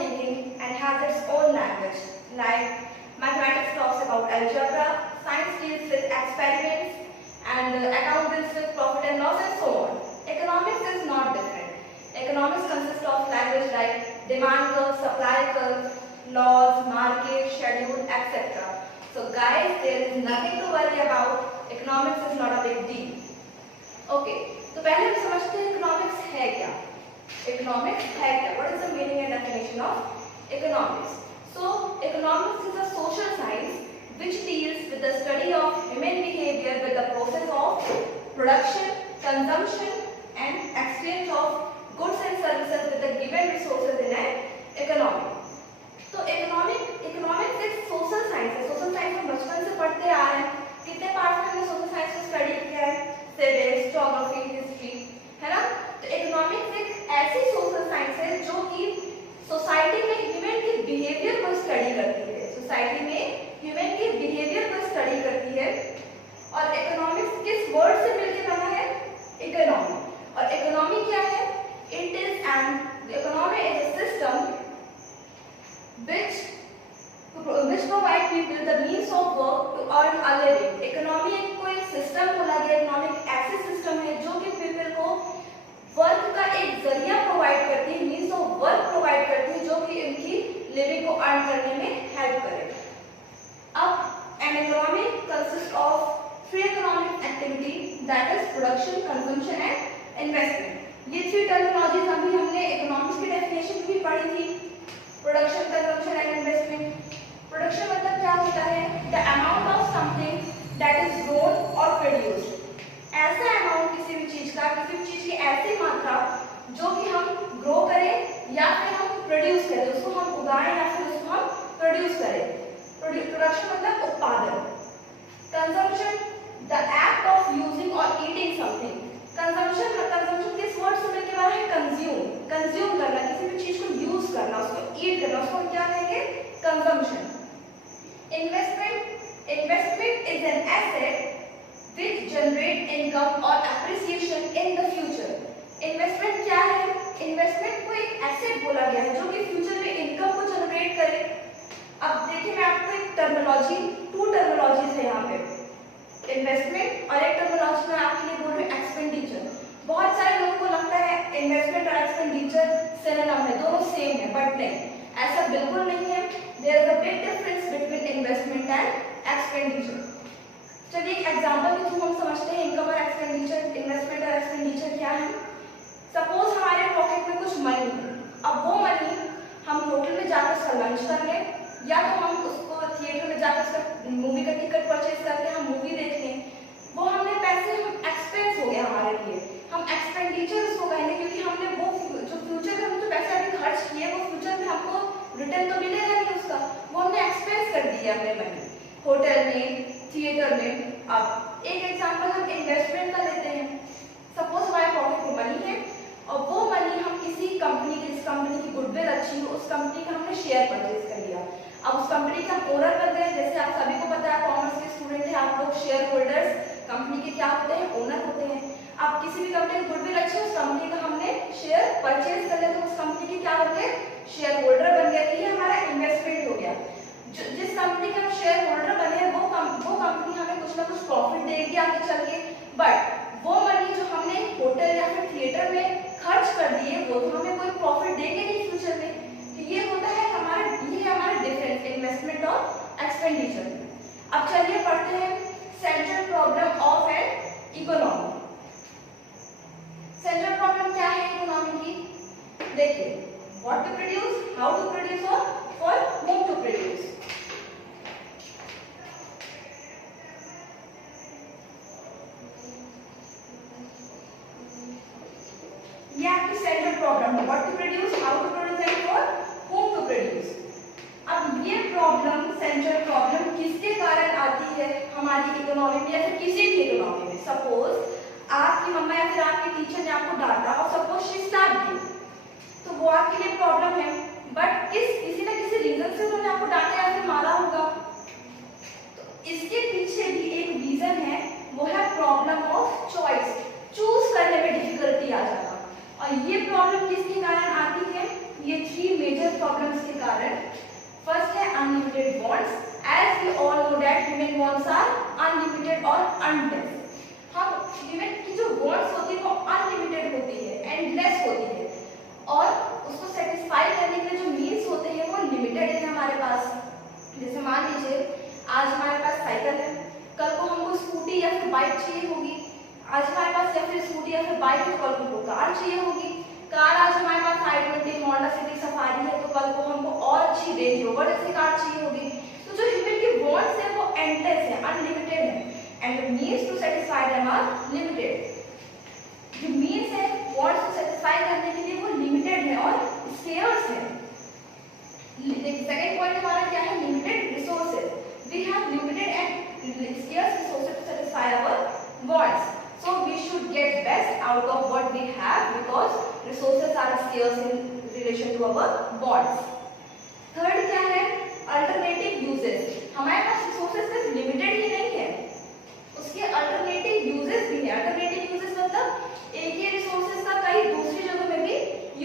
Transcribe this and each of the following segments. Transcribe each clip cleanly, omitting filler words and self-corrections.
thinking and has its own language. Like mathematics talks about algebra, science deals with experiments, and account deals with profit and loss and so on. Economics is not different. Economics consists of language like demand curve, supply curve, laws, market, schedule, etc. So guys, there is nothing to worry about. Economics is not a big deal. Okay, तो पहले हम समझते हैं economics है क्या. Economics है क्या? What is the meaning and definition of economics? So economics is a social science which deals with the study of human behavior with the process of production, consumption, and exchange of goods and services with the given resources in an economy. तो economics एक social science है. Social science हम बचपन से पढ़ते आ रहे हैं. कितने पार्ट में हमने सोशल साइंस को स्टडी किया है? सिविक्स, ज्योग्राफी, हिस्ट्री, है ना. तो इकोनॉमिक्स एक ऐसी सोशल साइंस है जो कि सोसाइटी में ह्यूमन के बिहेवियर को स्टडी करती है. सोसाइटी में ह्यूमन के बिहेवियर को स्टडी करती है. और इकोनॉमिक्स किस वर्ड से मिलकर बना है? इकोनॉमी. और इकोनॉमी क्या है? It is an economy is a system which provide people the means of work to earn a living. Economy एक कोई सिस्टम बोला गया. इकोनॉमी एक ऐसी सिस्टम है जो कि पीपल को वर्क का एक जरिया प्रोवाइड करती है, मीन्स ऑफ वर्क प्रोवाइड करती है जो कि इनकी लिविंग को अर्न करने में हेल्प करे. अब an economy consist of three economic activity that is production, consumption and investment. ये थ्री टर्मिनोलॉजीज अभी हमने इकोनॉमिक्स की डेफिनेशन भी पढ़ी थी. Production, consumption and investment. Production मतलब क्या होता है? The amount of something that is grown और प्रोड्यूस्ड. ऐसा अमाउंट किसी भी चीज का, किसी भी चीज की ऐसी मात्रा जो कि हम ग्रो करें या फिर हम प्रोड्यूस करें, उसको हम उगाएं या फिर उसको हम प्रोड्यूस करें. प्रोडक्शन मतलब उत्पादन. Consumption the act of using और ईटिंग समथिंग. कंजम्पशन किस वर्ड से मिलकर बना है? कंज्यूम करना, किसी भी चीज को यूज करना, उसको ईट करना, उसको हम क्या कहेंगे? Consumption. Investment is an asset which generate income or appreciation in the future. Investment क्या है? इन्वेस्टमेंट को एक एसेट बोला गया है जो कि फ्यूचर में इनकम को जनरेट करे. अब देखिए मैं आपको एक टर्मिनोलॉजी, टू टर्मिनोलॉजीज है यहाँ पे, इन्वेस्टमेंट और एक टर्मिनोलॉजी में आपके लिए बोल रही हूँ एक्सपेंडिचर. बहुत सारे लोगों को लगता है इन्वेस्टमेंट और एक्सपेंडिचर सिनोनिम है, दोनों सेम है, बट नहीं, ऐसा बिल्कुल नहीं है. There is a big difference between investment and expenditure. चलिए एक एग्जांपल के थ्रू हम समझते हैं इनकम और एक्सपेंडिचर, इन्वेस्टमेंट और एक्सपेंडिचर क्या है. सपोज हमारे पॉकेट में कुछ मनी है. अब वो मनी हम होटल में जाकर उसका लंच कर लें या तो हम उसको थिएटर में जाकर उसका मूवी का टिकट परचेज करके हम मूवी देख लें. वो हमने पैसे, हम एक्सपेंस हो गया हमारे लिए, हम एक्सपेंडिचर उसको कहेंगे क्योंकि हमने वो जो फ्यूचर में हम जो पैसे अभी खर्च किए वो फ्यूचर में हमको रिटर्न तो मिलेगा नहीं उसका, वो हमने एक्सपेंस कर दिया अपने मनी होटल में, थिएटर में. अब एक एग्जांपल हम इन्वेस्टमेंट का लेते हैं. सपोज हमारे पॉकेट में मनी है और वो मनी हम किसी कंपनी की, जिस कंपनी की गुडविल अच्छी हो उस कंपनी का हमने शेयर परचेज कर लिया. अब उस कंपनी का ओनर बन गए. जैसे आप सभी को पता है, कॉमर्स के स्टूडेंट हैं आप लोग, शेयर होल्डर्स कंपनी के क्या होते हैं? ओनर होते हैं. आप किसी भी कंपनी की गुडविल अच्छी है, उस कंपनी का हमने शेयर परचेज कर लिया तो उस कंपनी के क्या होते हैं? शेयर होल्डर बन गया. ये हमारा इन्वेस्टमेंट हो गया. जिस कंपनी के हम शेयर होल्डर बने हैं वो कंपनी हमें कुछ ना कुछ प्रॉफिट देगी आगे चल के, बट वो मनी जो हमने होटल या फिर थिएटर में खर्च कर दिए वो तो हमें कोई प्रॉफिट देंगे नहीं फ्यूचर में. ये होता है हमारा डिफरेंस इन्वेस्टमेंट और एक्सपेंडिचर. अब चलिए पढ़ते हैं central problem of an economy. Central problem क्या है इकोनॉमी की? देखिए, what to produce, how to produce और फॉर whom टू प्रोड्यूस. ये आपकी सेंट्रल प्रॉब्लम है, what to produce, how to produce and for whom to produce. अब ये प्रॉब्लम, सेंट्रल प्रॉब्लम किसके कारण आती है हमारी इकोनॉमी में या फिर किसी भी इकोनॉमी में? सपोज आपकी मम्मा या फिर आपके टीचर ने आपको डांटा और सपोज शी स्टैब्ड यू, तो वो आपके लिए प्रॉब्लम है, बट किसी ना किसी रीजन से उन्होंने आपको डांटा या फिर मारा होगा. तो इसके पीछे भी एक रीजन है, वो है प्रॉब्लम ऑफ चॉइस. चूज करने में डिफिकल्टी आ जाना. और ये प्रॉब्लम किसके कारण आती है? ये थ्री मेजर प्रॉब्लम्स अनलिमिटेड और अनलेस। हम ह्यूमन की जो वांट्स होती है वो अनलिमिटेड होती है, एंडलेस होती है, और उसको सेटिस्फाई करने के लिए जो मीन्स होते हैं वो लिमिटेड है हमारे पास। जैसे मान लीजिए आज हमारे पास साइकिल है, कल को हमको स्कूटी या फिर बाइक चाहिए होगी। आज हमारे पास या फिर स्कूटी या फिर बाइक है, कल को कार चाहिए होगी। कार आज हमारे पास i20 होंडा सिटी सफारी है, तो कल को हमको और अच्छी रेंज रोवर जैसी कार चाहिए होगी। तो जो ह्यूमन की वांट्स है वो एंडलेस है, अनलिमिटेड है, and the means to satisfy them are limited. जो मीन्स है वांट्स को सेटिस्फाई करने के लिए वो लिमिटेड है और स्केयर्स है। सेकंड पॉइंट हमारा क्या है, limited resources. We have limited and scarce resources to satisfy our wants, so we should get best out of what we have because resources are scarce in relation to our wants. Third क्या है, alternative uses. हमारे पास resources सिर्फ limited ही नहीं है, उसके alternative uses भी है। Alternative uses मतलब एक ही रिसोर्सेज का कई दूसरी जगह में भी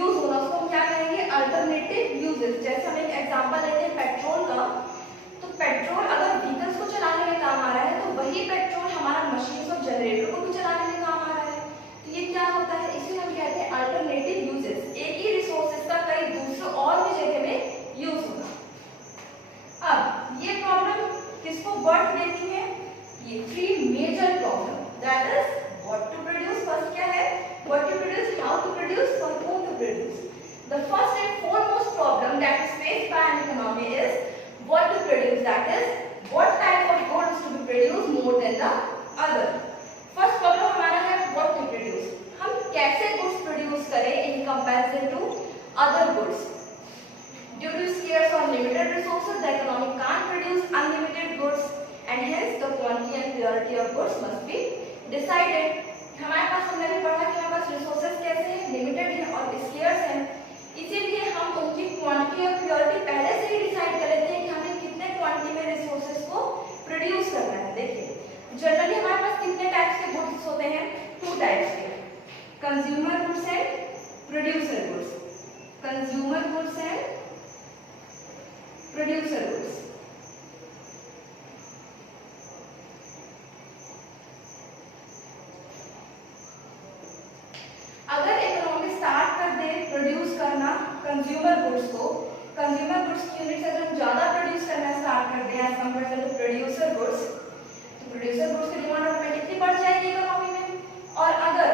यूज होना, उसको हम क्या कहेंगे, अल्टरनेटिव यूजेस। जैसे हम एक एग्जांपल लेते हैं पेट्रोल का, तो पेट्रोल अगर व्हीकल्स को चलाने में काम आ रहा है तो वही पेट्रोल हमारा मशीन और जनरेटर को भी चलाने में काम आ रहा है। तो ये क्या होता है, इसे हम कहते हैं अल्टरनेटिव यूजेस। एक ही रिसोर्सेज का कई दूसरे और भी जगह में यूज होगा। अब ये प्रॉब्लम किसको बर्थ देती है, ये three major problem, that is what to produce. First क्या है, what to produce, how to produce, for whom to produce. The first and foremost problem that is faced by an economy is what to produce, that is what type of goods to be produced more than the other. First problem हमारा है what to produce, हम कैसे goods produce करें in comparison to other goods. Due to scarce or limited resources, the economy can't produce unlimited goods and hence the quantity and purity of goods must be decided. हमारे पास हमने भी पढ़ा कि हमारे पास resources कैसे हैं, limited है और स्केर्स हैं, इसीलिए हम उनकी क्वांटिटी और प्योरिटी पहले से ही डिसाइड कर लेते हैं कि हमें कितने क्वांटिटी में रिसोर्सेज को प्रोड्यूस करना है। देखिए जनरली हमारे पास कितने टाइप्स के गुड्स होते हैं, टू टाइप्स के, consumer goods and producer goods. Consumer goods and producer goods. अगर इकोनॉमी स्टार्ट कर दे प्रोड्यूस करना कंज्यूमर गुड्स को, कंज्यूमर गुड्स की यूनिट अगर हम ज्यादा प्रोड्यूस करना स्टार्ट कर दें as compare to producer goods, तो प्रोड्यूसर गुड्स की डिमांड ऑटोमेटिकली बढ़ जाएगी इकोनॉमी में। और अगर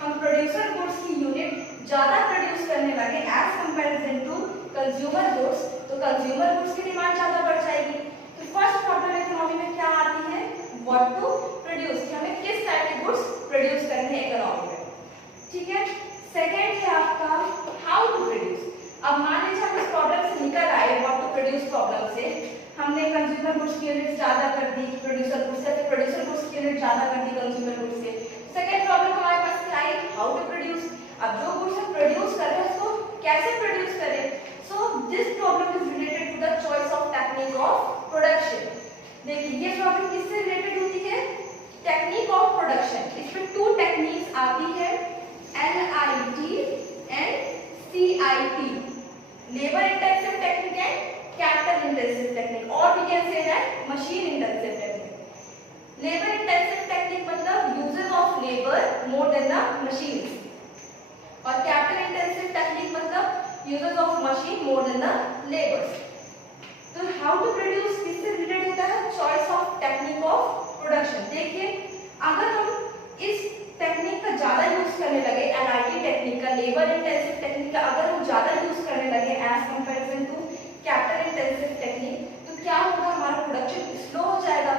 हम प्रोड्यूसर गुड्स की यूनिट ज्यादा प्रोड्यूस करने लगे as comparison to consumer goods, तो कंज्यूमर गुड्स की डिमांड ज्यादा बढ़ जाएगी। तो फर्स्ट प्रॉब्लम इकोनॉमी में क्या आती है, व्हाट टू प्रोड्यूस, हमें किस टाइप के गुड्स प्रोड्यूस करने हैं इकोनॉमी में। ठीक है, सेकेंड है आपका हाउ टू प्रोड्यूस। अब मान लीजिए हम इस प्रॉब्लम से निकल आए, व्हाट टू प्रोड्यूस प्रॉब्लम से, हमने कंज्यूमर गुड्स की यूनिट ज्यादा कर दी प्रोड्यूसर गुड्स से, फिर प्रोड्यूसर गुड्स की यूनिट ज्यादा कर दी कंज्यूमर गुड्स से। सेकेंड प्रॉब्लम हमारे पास क्या आई, हाउ टू प्रोड्यूस। अब जो गुड्स हम प्रोड्यूस कर रहे हैं उसको कैसे प्रोड्यूस करें। So this problem is related to the choice of technique of production. देखिए ये प्रॉब्लम किससे रिलेटेड होती है, टेक्निक ऑफ प्रोडक्शन। इसमें टू टेक्निक्स आती है, LIT and CIP, labor intensive technique and capital intensive technique, or we can say that machine intensive technique. Labor intensive technique मतलब uses of labor more than the machines, और capital intensive technique मतलब uses of machine more than the labors. तो how to produce किससे related होता है, choice of technique of production। देखिए अगर हम इस टेक्निक का ज्यादा यूज करने लगे, LIT टेक्निक का, लेबर इंटेंसिव टेक्निक का अगर हम ज्यादा यूज करने लगे as comparison to capital intensive technique, तो क्या होगा, हमारा प्रोडक्शन स्लो हो जाएगा।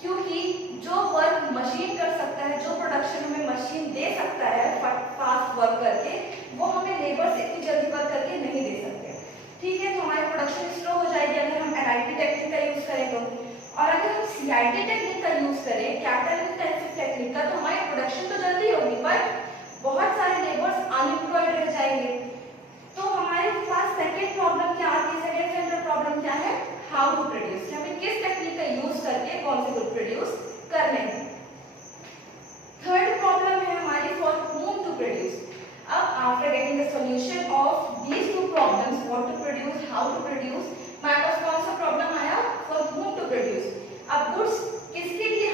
क्योंकि जो वर्क मशीन कर सकता है, जो प्रोडक्शन हमें मशीन दे सकता है फास्ट वर्क करके, वो हमें लेबर से इतनी जल्दी वर्क करके नहीं दे सकते। ठीक है, तो हमारी प्रोडक्शन स्लो हो जाएगी अगर हम LIT टेक्निक का यूज करें तो। और अगर हम CIT टेक्निक का यूज करें, कैपिटल इंटेंसिव टेक्निक का, तो हमारी प्रोडक्शन तो जल्दी होगी पर बहुत सारे लेबर्स अनएम्प्लॉयड रह जाएंगे। तो हमारे पास सेकंड प्रॉब्लम क्या आती है, सेकंड सेंटर प्रॉब्लम क्या है, हाउ टू प्रोड्यूस, हमें किस टेक्निक का यूज करके कौन से गुड प्रोड्यूस करने हैं। थर्ड प्रॉब्लम है हमारी फॉर whom टू प्रोड्यूस। अब after getting the solution of these two problems, what to produce, how to produce, हमारे पास कौन सा प्रॉब्लम आया, फॉर whom टू प्रोड्यूस। अब गुड्स किसके लिए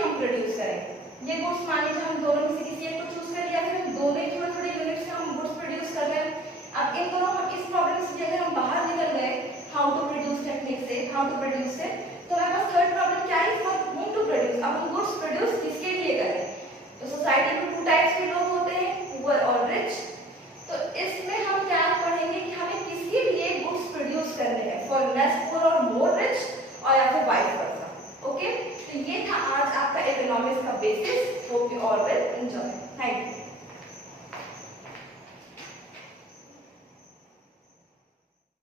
गुड्स प्रोड्यूस किसके लिए करें? तो सोसाइटी में टू टाइप्स के लोग होते हैं, पुअर और रिच। तो इसमें हम क्या पढ़ेंगे कि हमें किसके लिए गुड्स प्रोड्यूस करने हैं, फॉर लेस पुअर और मोर रिच, और या फिर वाइस वर्सा। ओके, तो ये था आज आपका इकोनॉमिक्स का basis. Hope you all will enjoy. Thank you.